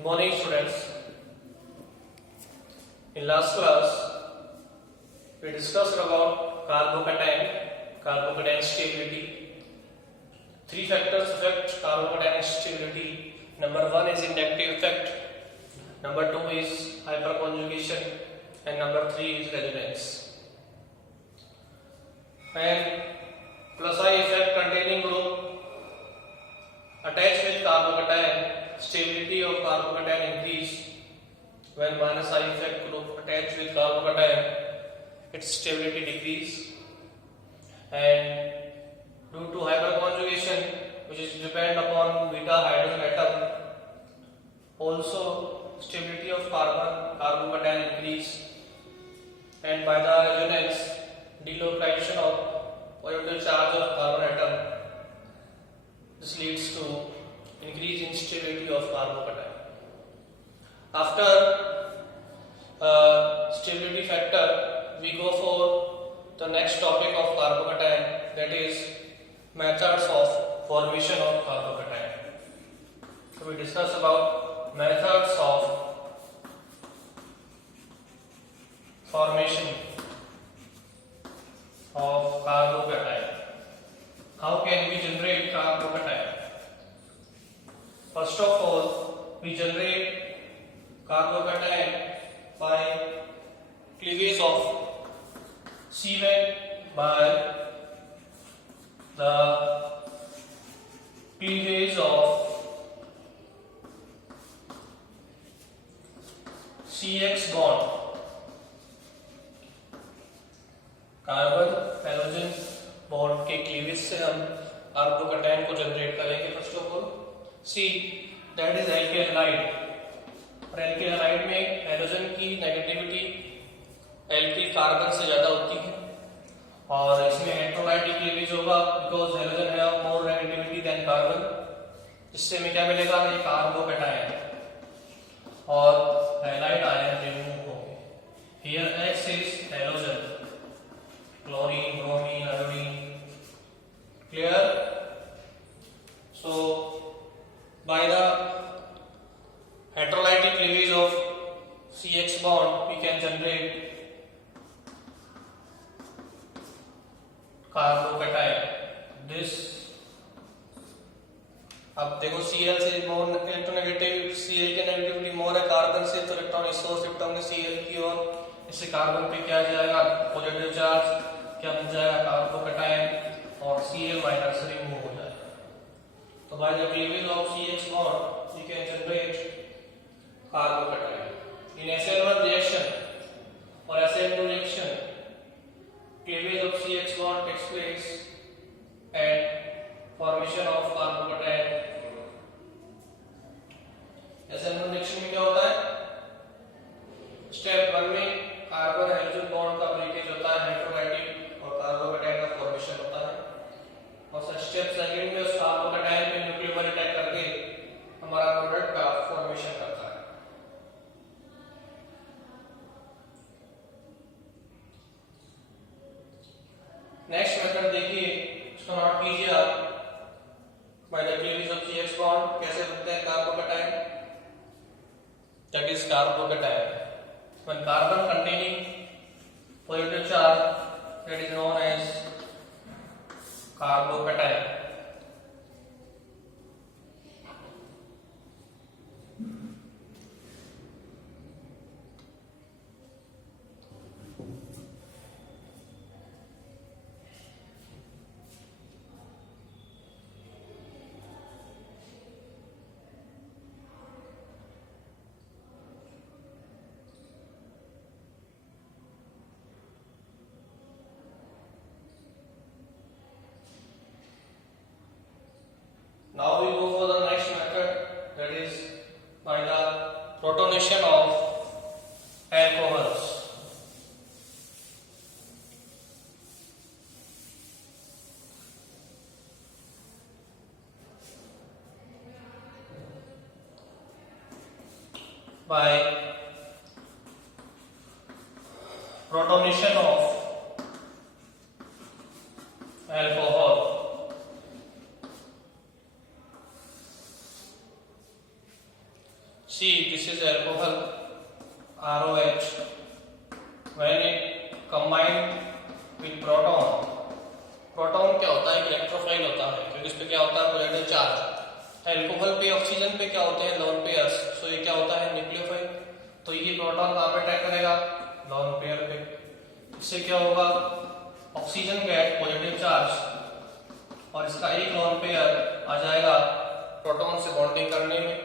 Good morning, students. In last class, we discussed about carbocation stability. Three factors affect carbocation stability. Number one is inductive effect. Number two is hyperconjugation, and number three is resonance. And plus I effect containing group attached with carbocation, stability of carbocation increase. When minus I effect group attached with carbocation, its stability decrease. And due to hyperconjugation, which is depend upon beta hydrogen atom, also stability of carbocation increase. And by the resonance, delocalization of positive charge of carbon atom, this leads to increase in stability of carbocation. After stability factor, we go for the next topic of carbocation, that is methods of formation of carbocation. So we discuss about methods of formation of carbocation. How can we generate carbocation? First of all, we generate carbocation by cleavage of C1 by the cleavage of CX bond. Carbon halogen bond के cleavage से हम carbocation को generate करेंगे. First of all see that is alkyl halide. और alkyl halide में halogen की negativity alkyl carbon से ज्यादा होती है और इसमें इलेक्ट्रोलाइटिक क्लीवेज होगा because halogen have more negativity than carbon. जिससे हमें क्या मिलेगा, ये कार्बोकेटायन और हैलाइड आयन रिमूव होंगे. Here X is halogen, chlorine, bromine, iodine. Clear? So by the heterolytic cleavage of CX bond, we can generate carbocation. This अब देखो Cl से मोर इलेक्ट्रोनेगेटिव, Cl की नेगेटिविटी मोर है कार्बन से, तो इलेक्ट्रॉन इस ओर शिफ्ट होंगे Cl की ओर. इससे कार्बन पे क्या जाएगा, पॉजिटिव चार्ज, क्या बन जाएगा कार्बोकेटायन और Cl माइनस रिमूव हो जाएगा. तो by the cleavage of CH bond we can generate carbocation. In SN1 reaction और SN2 reaction, cleavage of CH bond takes place at formation of carbocation. SN1 reaction में क्या होता है, स्टेप 1 में carbon hydrogen bond का breakage होता है, हाइड्रोलाइटिक और कार्बोकेटायन का फॉर्मेशन होता है. और स्टेप सेकंड में उस कार्बोकेटायन पे न्यूक्लियोफाइल अटैक करके हमारा प्रोडक्ट का फॉर्मेशन करता है. नेक्स्ट मेथड देखिए, इसको नोट कीजिए आप. Bye the cleavage of CH bond कैसे बनते हैं carbocation, that is carbocation. When carbon containing positive charge, that is known as carbocation. Now we go for the next method, that is by the protonation of alcohols. By protonation of C. This is alcohol ROH. When it combined with proton, proton क्या होता है? इलेक्ट्रोफाइल होता है, क्योंकि इस पे क्या होता है? Positive charge. एल्कोहल पे ऑक्सीजन पे क्या होते हैं? Lone pairs. सो ये क्या होता है? न्यूक्लियोफाइल। तो ये प्रोटॉन कहाँ पे अटैक करेगा? लोन पेयर पे। इससे क्या होगा? ऑक्सीजन गेट पॉजिटिव चार्ज और इसका एक लोन पेयर आ जाएगा प्रोटॉन से बॉन्डिंग करने में।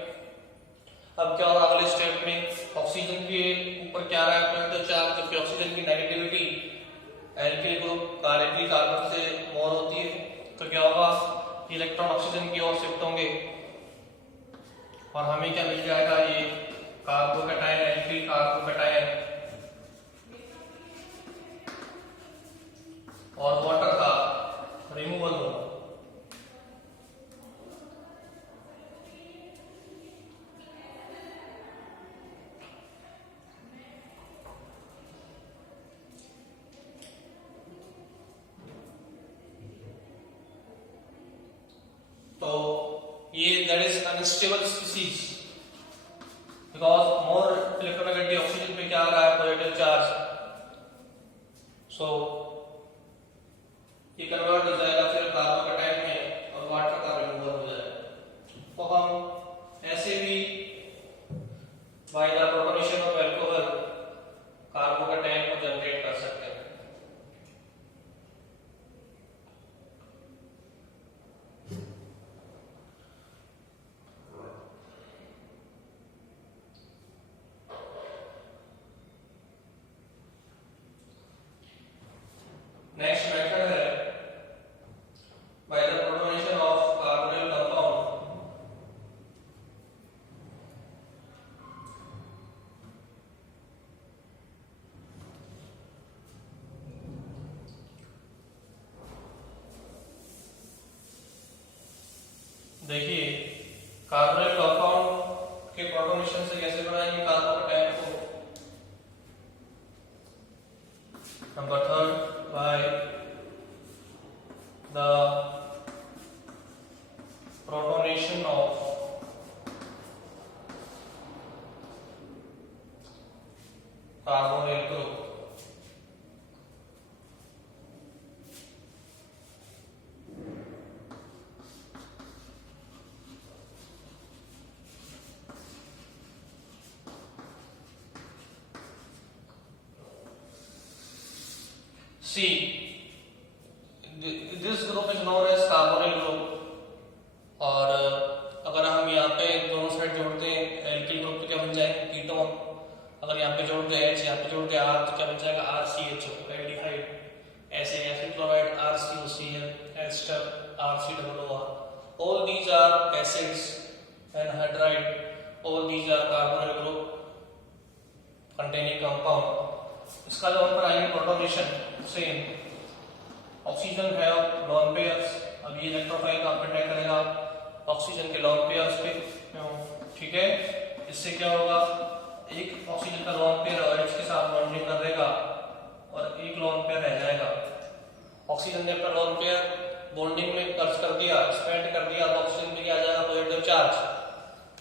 अब क्या होगा अगले स्टेप में? ऑक्सीजन के ऊपर क्या रहा है? पॉजिटिव चार्ज, जबकि ऑक्सीजन की नेगेटिविटी एल्किल ग्रुप कार्बन से मोर होती है। तो क्या होगा? इलेक्ट्रॉन ऑक्सीजन की ओर शिफ्ट होंगे और हमें क्या मिल जाएगा? ये कार्बोकैटायन, एल्किल कार्बोकैटायन और वाटर का रिमूवल होगा। तो ये that is unstable species because more electronegative oxygen पे क्या आ रहा है? Positive charge. सो ये कन्वर्ट हो जाएगा फिर कार्बोकैटायन में और वाटर का रिमूवल हो जाएगा। तो हम ऐसे भी by the protonation of alcohol carbocation को जनरेट कर सकते हैं। नेक्स्ट मेथड है by the protonation of carbonyl compound. देखिए कार्बोनिल कंपाउंड के प्रोटोनेशन से कैसे बनाएंगे कार्बोकैटायन को? Number third, by the protonation of carbonyl group. C. This group is known as carbonyl group. और अगर हम यहाँ पे दोनों साइड जोड़ते हैं एल्किल ग्रुप तो क्या बन जाएगा? कीटोन। अगर यहाँ पे जोड़ दे H, यहाँ पे जोड़ दे R तो क्या बन जाएगा? RCHO, aldehyde. ऐसे acid chloride RCOCl, ester RCOOR। All these are acids and hydride. All these are carbonyl group containing compound. इसका जो ऊपर आएंगे प्रोटोनेशन सेम। ऑक्सीजन है लोन पेयर्स, अब ये इलेक्ट्रोफाइल का अटैक करेगा ऑक्सीजन के लोन पेयर्स पे। ठीक है, इससे क्या होगा? एक ऑक्सीजन का लोन पेयर OH के साथ बॉन्डिंग कर देगा और एक लोन पेयर रह जाएगा। ऑक्सीजन ने अपना लोन पेयर बॉन्डिंग में कर्ज कर दिया, एक्सपेंड कर दिया, तो ऑक्सीजन पे क्या आ जाएगा? Positive charge.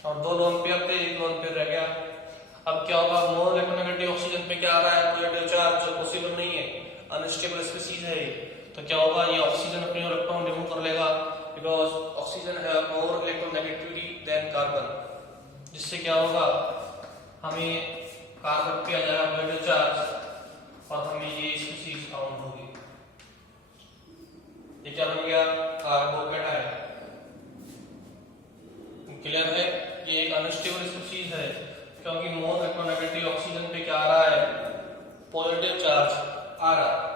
और दो लोन पेयर थे, एक लोन पेयर रह गया। अब क्या होगा? मोर इलेक्ट्रोनेगेटिव ऑक्सीजन पे क्या आ रहा है? पॉजिटिव चार्ज, जो पॉसिबल नहीं है, अनस्टेबल स्पीसीज है। तो क्या होगा? ये ऑक्सीजन अपने इलेक्ट्रॉन रिमूव कर लेगा बिकॉज ऑक्सीजन है मोर इलेक्ट्रोनेगेटिविटी देन कार्बन। जिससे क्या होगा? हमें कार्बन पे आ जाएगा पॉजिटिव चार्ज और हमें ये स्पीसीज काउंट होगी। ये क्या बन गया? कार्बोकैटायन। क्लियर है? ये एक अनस्टेबल स्पीसीज है क्योंकि मोर इलेक्ट्रोनेगेटिव ऑक्सीजन पे क्या आ रहा है? पॉजिटिव चार्ज आ रहा है।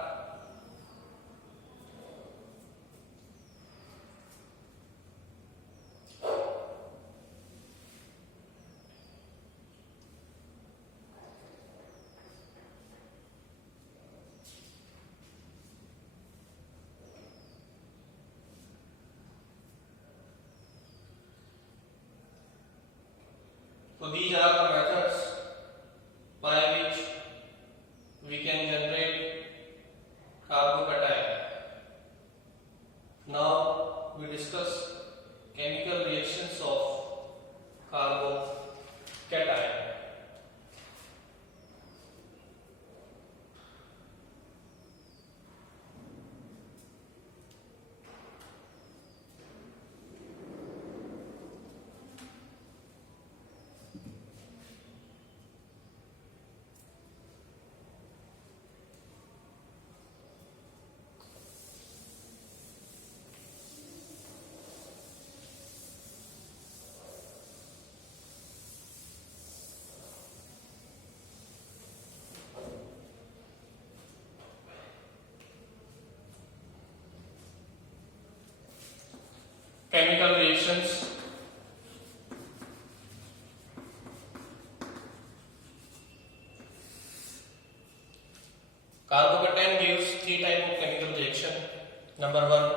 So these are the methods by which we can generate carbocation. Now we discuss chemical reactions of carbocation. chemical reactions. Carbocation gives three types of chemical reaction. Number one,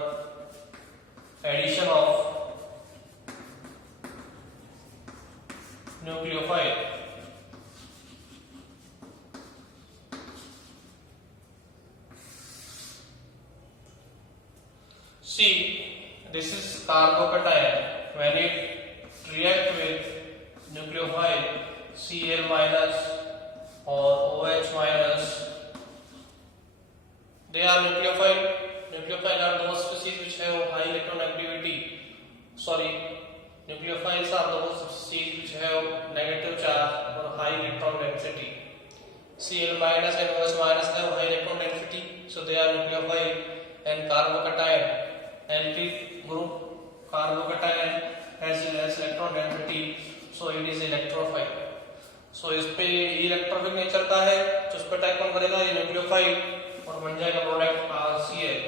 addition of nucleophile. See, this is carbocation. When it reacts with nucleophile Cl minus or OH minus, they are nucleophile. Nucleophile are those species which have high electronegativity. Nucleophiles are those species which have negative charge or high electron density. Cl minus and OH minus have high electron density, so they are nucleophile. And carbocation, alkyl group carbocation has less electron density, so it is electrophile. So इस पे electrophile nature का है, तो इस पर टाइप कौन करेगा? ये न्यूक्लियोफाइल, और बन जाएगा प्रोडक्ट Cl।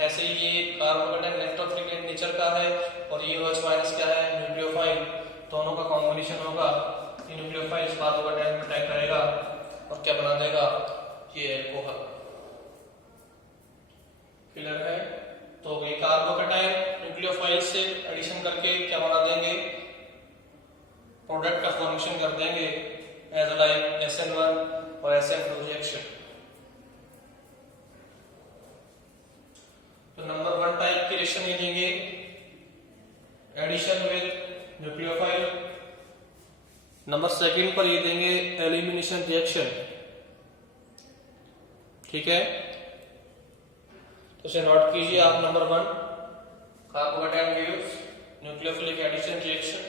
ऐसे ही ये कार्बोकेटाइन इलेक्ट्रोफिल नेचर का है और ये OH माइनस क्या है? न्यूक्लियोफाइल। दोनों का कॉम्बिनेशन होगा, ये न्यूक्लियोफाइल कार्बोकेटाइन पर टाइप करेगा और क्या बना देगा? ये एल्कोहल। क्लियर है? तो ये कार्बोकेटाइन न्यूक्लियोफाइल से एडिशन करके क्या बना देंगे? प्रोडक्ट का फॉर्मेशन कर देंगे एज लाइक SN1 और SN2 रिएक्शन। तो नंबर 1 टाइप की रिएक्शन ये देंगे एडिशन विद न्यूक्लियोफाइल। नंबर 2 पर ये देंगे एलिमिनेशन रिएक्शन। ठीक है, तो इसे नोट कीजिए आप। Number 1 carbocation gives nucleophilic addition reaction.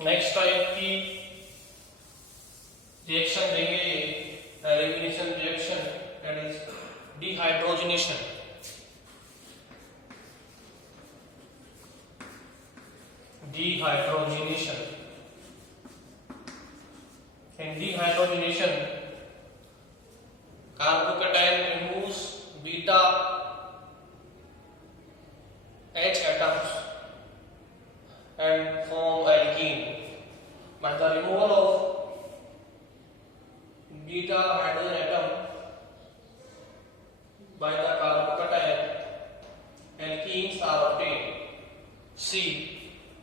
Next type की रिएक्शन देंगे elimination reaction, that is dehydrogenation. Dehydrogenation in dehydrogenation carbocation removes beta H atoms and form alkene. By the removal of beta hydrogen atom by the carbocation, alkenes are obtained. See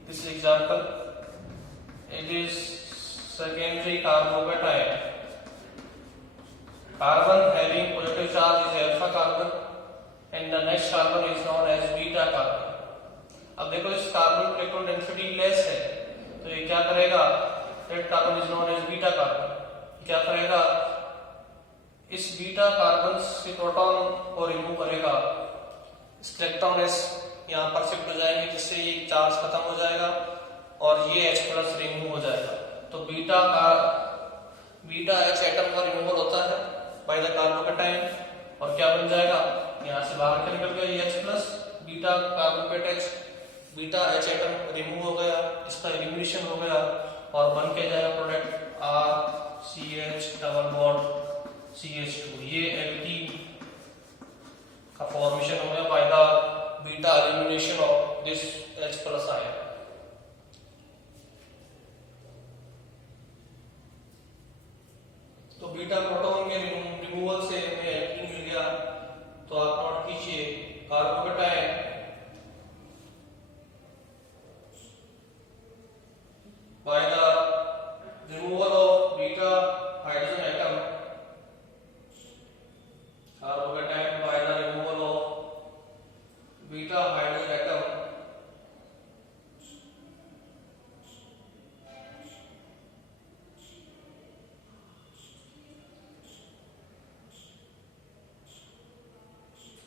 this example. It is secondary carbocation. Carbon having positive charge is alpha carbon and the next carbon is known as beta carbon. अब देखो इस कार्बन की electron density less है, तो ये क्या करेगा? Red carbon is known as beta carbon. क्या करेगा? इस बीटा कार्बन से प्रोटॉन को रिमूव करेगा। इस इलेक्ट्रॉन यहाँ पर शिफ्ट हो जाएंगे, जिससे ये चार्ज खत्म हो जाएगा और ये H+ रिमूव हो जाएगा। तो बीटा H एटम का रिमूवल होता है बाय द कार्बोकेटाइन, और क्या बन जाएगा? यहाँ से बाहर निकल गया ये H+, beta carbocation beta H atom remove हो गया, इसका एलिमिनेशन हो गया और बन के जाएगा product RCH double bond CH2। ये एल्कीन का फॉर्मेशन हो गया by the beta elimination of this H+ ion. तो बीटा प्रोटॉन के रिमूवल से हमें एल्कीन मिल गया। तो आप नोट कीजिए carbocation by the removal of beta hydrogen atom, carbocation by the removal of beta hydrogen atom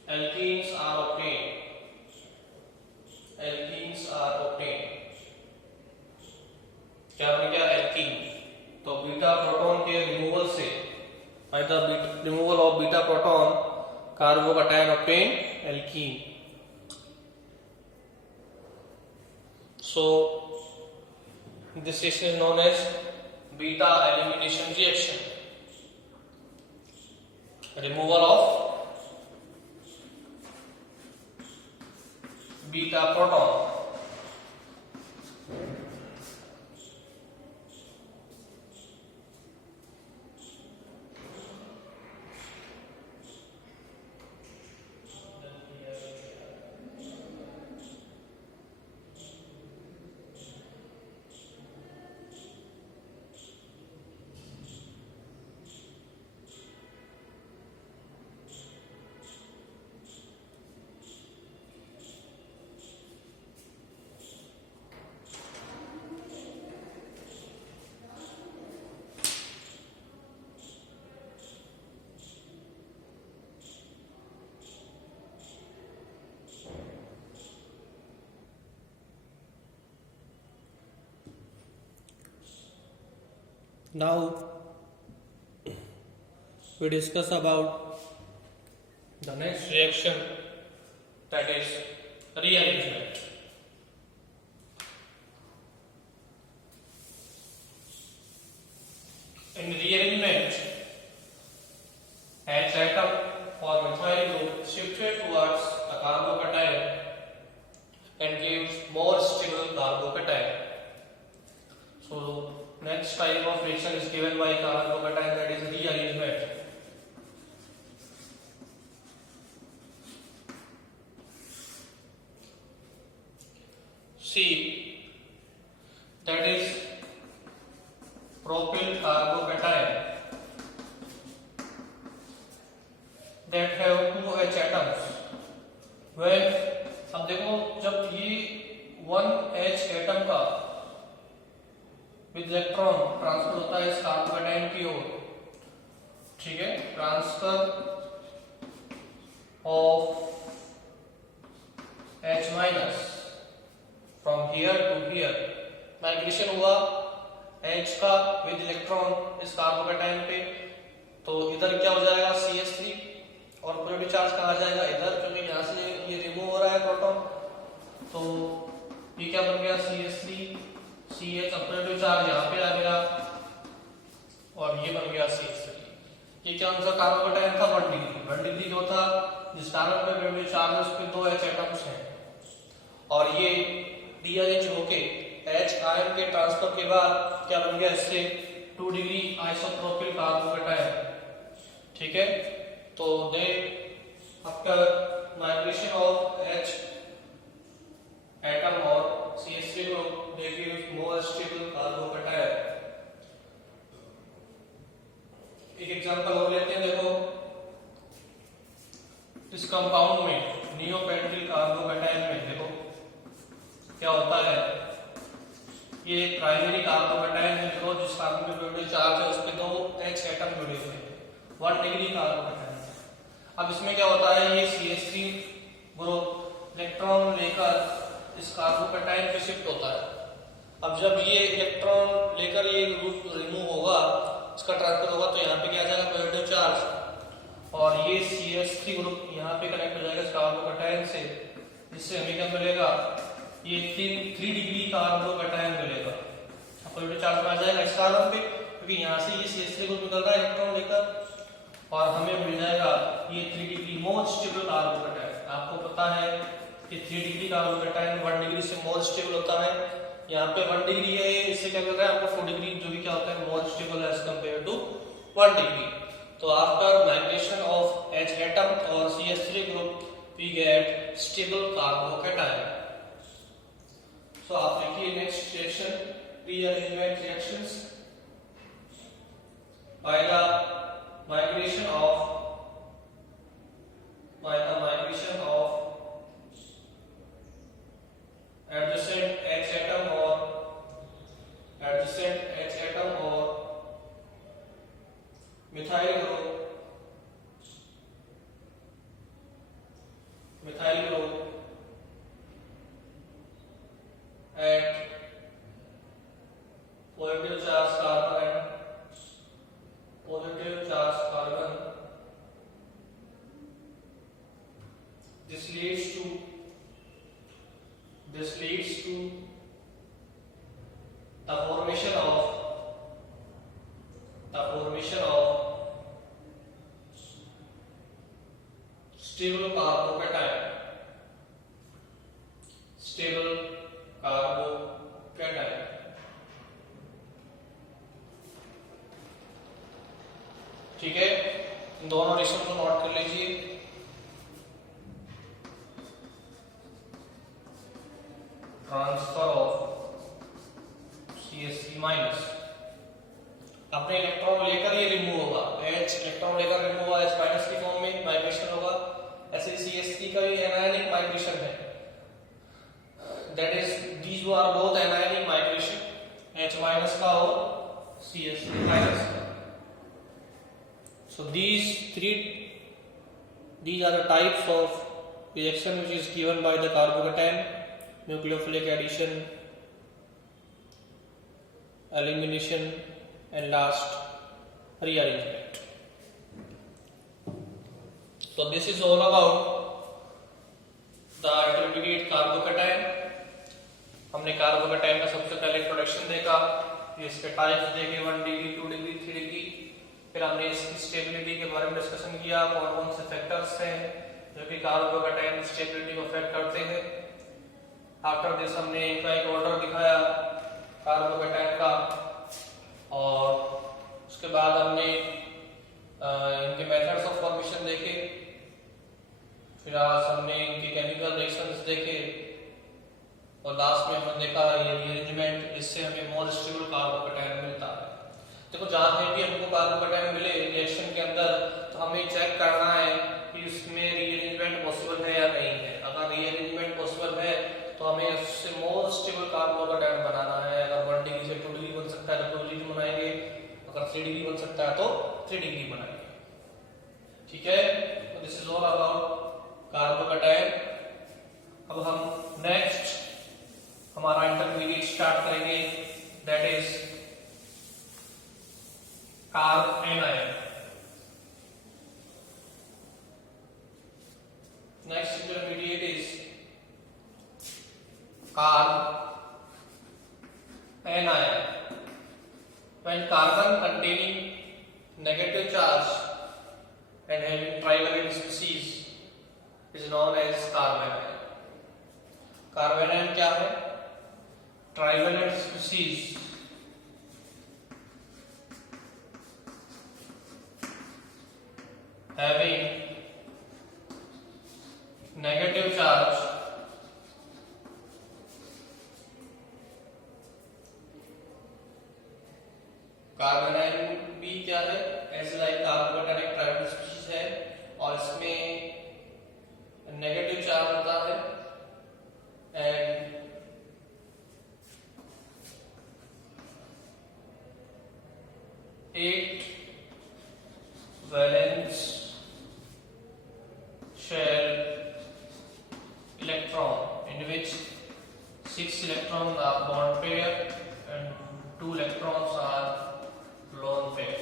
alkenes are obtained. Alkenes are obtained. क्या बन गया एल्कीन? तो बीटा प्रोटॉन के रिमूवल से, by the removal of beta proton carbocation obtain alkene. So this reaction is known as beta elimination reaction. Removal of beta proton. Now we discuss about the next reaction, that is rearrangement. In rearrangement, H atom or methyl group shifted towards a carbocation and gives more stable carbocation. So next type of reaction is given by carbocation, that is rearrangement. C, that is propyl carbocation that have 2H atoms. When अब देखो जब ये 1H atom का with electron transfer होता है इस कार्बोकेटाइन की ओर, ठीक है, transfer of H minus from here to here, migration हुआ H का विद इलेक्ट्रॉन इस कार्बोकेटाइन पे, तो इधर क्या हो जाएगा CH3 और पॉजिटिव चार्ज कहाँ आ जाएगा इधर, क्योंकि यहाँ से ये रिमूव हो रहा है प्रोटॉन, तो ये क्या बन गया CH3 CH, पॉजिटिव चार्ज यहाँ पे आ गया और ये बन गया CH3. ये क्या आंसर कार्बोकेटाइन था 1 डिग्री. 1 डिग्री जो था जिस कार्बन पे पॉजिटिव चार्ज है उस पे 2H एटम्स हैं और ये डीअरेंज होके H आयन के ट्रांसफर के बाद क्या बन गया इससे 2 डिग्री आइसोप्रोपिल कार्बोकेटाइन, ठीक है. तो they after migration of H atom और CH3 group they give more stable carbocation. एक एग्जांपल और लेते हैं. देखो इस कंपाउंड में नियोपेंटिल कार्बोकेटाइन में देखो क्या होता है, ये प्राइमरी कार्बोकेटाइन है देखो जिस कार्बन पे पॉजिटिव चार्ज है उस पे 2H एटम जुड़े हुए हैं, 1 डिग्री कार्बोकेटाइन. अब इसमें क्या होता है, ये CH3 ग्रुप इलेक्ट्रॉन लेकर इस कार्बोकेटाइन पे शिफ्ट होता है. अब जब ये इलेक्ट्रॉन लेकर ये ग्रुप रिमूव होगा, इसका ट्रांसफर होगा, तो यहाँ पे क्या आ जाएगा पॉजिटिव चार्ज और ये CH3 ग्रुप यहाँ पे कनेक्ट हो जाएगा इस कार्बोकेटाइन से, जिससे हमें क्या मिलेगा, ये 3 डिग्री कार्बोकेटाइन मिलेगा. पॉजिटिव चार्ज में आ जाएगा इस कार्बन पे, क्योंकि यहाँ से ये CH3 ग्रुप निकल रहा है इलेक्ट्रॉन लेकर और हमें मिल जाएगा ये 3 डिग्री मोर स्टेबल कार्बोकेटाइन. आपको पता है कि 3 डिग्री कार्बोकेटाइन 1 डिग्री से मोर स्टेबल होता है. यहाँ पे 1 डिग्री है, इससे क्या मिल रहा है आपको 4 डिग्री, जो भी क्या होता है more stable as compare to 1 degree. तो after migration of H atom और CH3 group we get stable carbocation. So आप देखिए next reaction, rearrangement reactions. by the migration of adjacent H atom or methyl group at positive charge carbon and positive charge carbon. This leads to the formation of stable carbocation. ठीक है, इन दोनों रिएक्शन को note कर लीजिए। Transfer of CH3 minus, अपने electron लेकर ये remove होगा, H इलेक्ट्रॉन लेकर रिमूव होगा, H माइनस की फॉर्म में माइग्रेशन होगा। ऐसे CH3 का भी एनायनिक माइग्रेशन है, that is these are both anionic migration, H minus का और CH3 माइनस का। So these are the types of reaction which is given by the carbocation: nucleophilic addition, elimination, and last rearrangement. So this is all about the intermediate carbocation. हमने कार्बोकेटाइन का सबसे पहले इंट्रोडक्शन देखा, इसके टाइप्स देखे 1 डिग्री, 2 डिग्री, 3 डिग्री। फिर हमने इसकी स्टेबिलिटी के बारे में डिस्कशन किया, कौन कौन से फैक्टर्स हैं जो कि कार्बोकेटाइन की स्टेबिलिटी को अफेक्ट करते हैं। आफ्टर दिस हमने इनका एक ऑर्डर दिखाया कार्बोकेटाइन का, और उसके बाद हमने इनके मेथड्स ऑफ फॉर्मेशन देखे। फिर आज हमने इनके केमिकल रिएक्शंस देखे, और लास्ट में हमने देखा ये रिअरेंजमेंट, जिससे हमें मोर स्टेबल कार्बोकेटाइन मिलता है। देखो, जहाँ पे भी हमको कार्बोकेटाइन मिले रिएक्शन के अंदर, तो हमें चेक करना है कि उसमें रीअरेंजमेंट पॉसिबल है या नहीं है। अगर रीअरेंजमेंट पॉसिबल है तो हमें उससे मोर स्टेबल कार्बोकेटाइन बनाना है। अगर 1 डिग्री से 2 डिग्री बन सकता है तो 2 डिग्री बनाएंगे, अगर 3 डिग्री बन सकता है तो 3 डिग्री बनाएंगे। ठीक है, तो this is all about carbocation. अब हम नेक्स्ट हमारा इंटरमीडिएट स्टार्ट करेंगे, दैट इज कार्बेनाइन। Next intermediate is carbanion. When carbon containing negative charge and having trivalent species is known as carbanion. Carbanion क्या है? Trivalent species having negative charge कार्बोनाइन भी क्या है? एज लाइक कार्बोकेटाइन एक ट्राइवल स्पीशीज है, और इसमें नेगेटिव चार्ज होता है and eight valence shell electron in which 6 electrons are bond pair and 2 electrons are lone pair.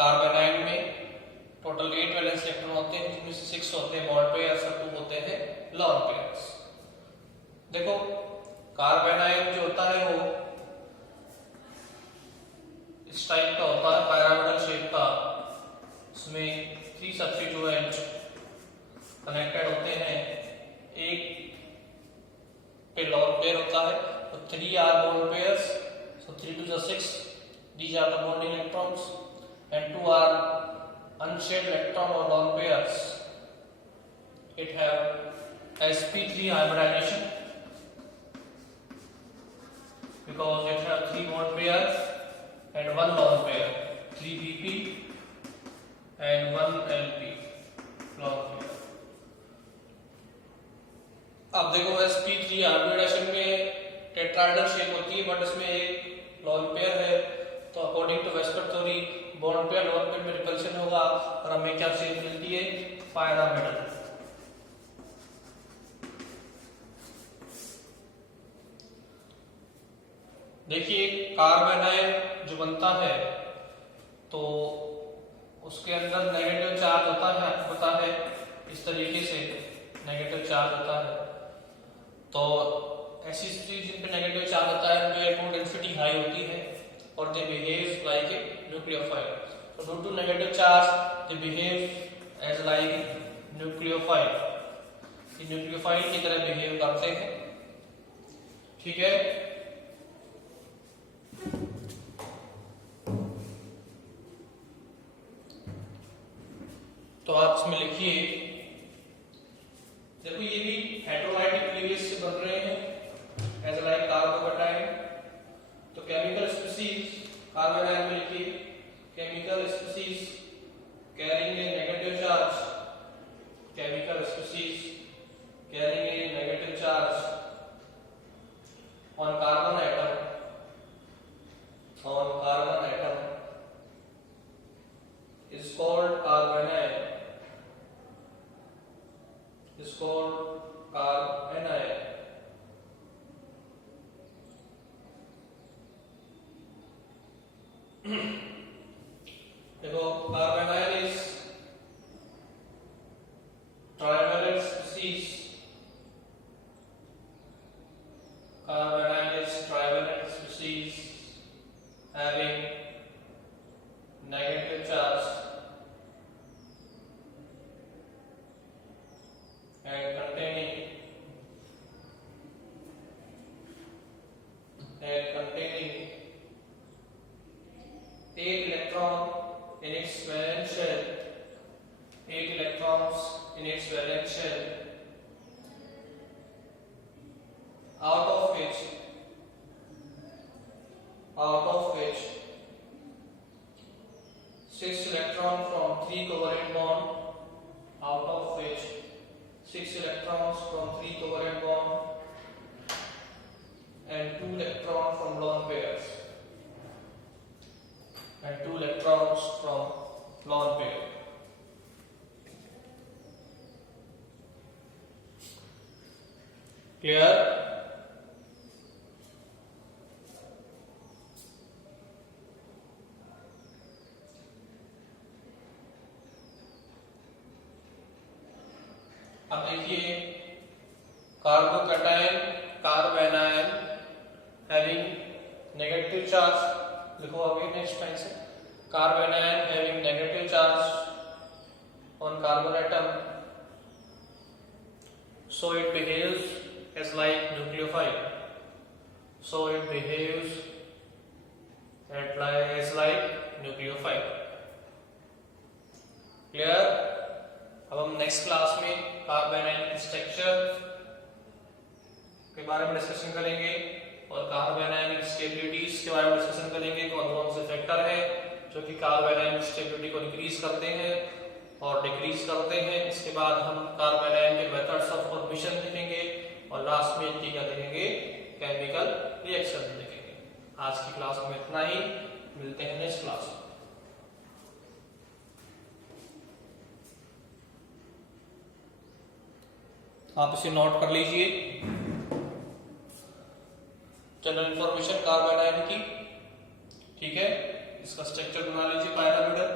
कार्बोनाइन में टोटल 8 वैलेंस इलेक्ट्रॉन होते हैं, जिनमें से 6 होते हैं बॉन्ड पेयर्स और 2 होते हैं लॉन पेयर्स। देखो, कार्बोनाइन जो होता है वो इस टाइप का होता है, पिरामिडल शेप का। उसमें 3 सब्स्टिट्यूएंट कनेक्टेड होते हैं, एक पे लॉन पेयर होता है, तो 3 are bond pairs, so 3 to the 6, these are the bonding electrons, and 2 are unshared electron or lone pairs. It have sp3 hybridization because it have 3 bond pairs and 1 lone pair, 3 pp and 1 lp lone pair. अब देखो, sp3 hybridisation में tetrahedral shape होती है, बट इसमें एक lawn pair है, तो according to VSEPR theory bond pair lone pair में रिपल्शन होगा और हमें क्या शेप मिलती है? पायरामिडल। देखिए कार्बन आयन जो बनता है तो उसके अंदर नेगेटिव चार्ज होता है इस तरीके से नेगेटिव चार्ज होता है। तो ऐसी चीज जिन पे नेगेटिव चार्ज होता है उनकी इलेक्ट्रॉन डेंसिटी हाई होती है और they behave like a nucleophile. तो due to negative charge they behave as like nucleophile, ये न्यूक्लियोफाइल की तरह बिहेव करते हैं। ठीक है, तो आप इसमें लिखिए, देखो ये भी हेटेरोलाइट न्यूक्लियस से बन रहे हैं एज लाइक कार्बोकैटायन। तो केमिकल स्पीशीज कार्बन आयन में लिखिए chemical species carrying a negative charge, chemical species carrying a negative charge on carbon atom is called carbanion, is called carbanion। देखो carbanion is trivalent species, carbanion is trivalent species having negative charge and containing 8 electrons in its valence shell, 8 electrons in its valence shell, out of which 6 electrons from 3 covalent bond, out of which 6 electrons from 3 covalent bond and 2 electrons from lone pairs, and 2 electrons from lone pair। Clear? अब देखिए carbocation carbanion having negative charge, लिखो अभी next line से, carbanion having negative charge on carbon atom, so it behaves as like nucleophile, so it behaves as like nucleophile। Clear? अब हम next class में कार्बेनायन स्ट्रक्चर के बारे में डिस्कशन करेंगे और कार्बेनायन स्टेबिलिटीज के बारे में डिस्कशन करेंगे। कौन कौन से फैक्टर हैं जो कि कार्बेनायन स्टेबिलिटी को इंक्रीज करते हैं और डिक्रीज करते हैं। इसके बाद हम कार्बेनायन के मेथड्स ऑफ फॉर्मेशन देखेंगे और लास्ट में इनकी क्या देखेंगे, केमिकल रिएक्शन देखेंगे। आज की क्लास में इतना ही, मिलते हैं नेक्स्ट क्लास में। आप इसे नोट कर लीजिए, जनरल इंफॉर्मेशन कार्बेनायन की, ठीक है। इसका स्ट्रक्चर बना लीजिए पाइरामिडल।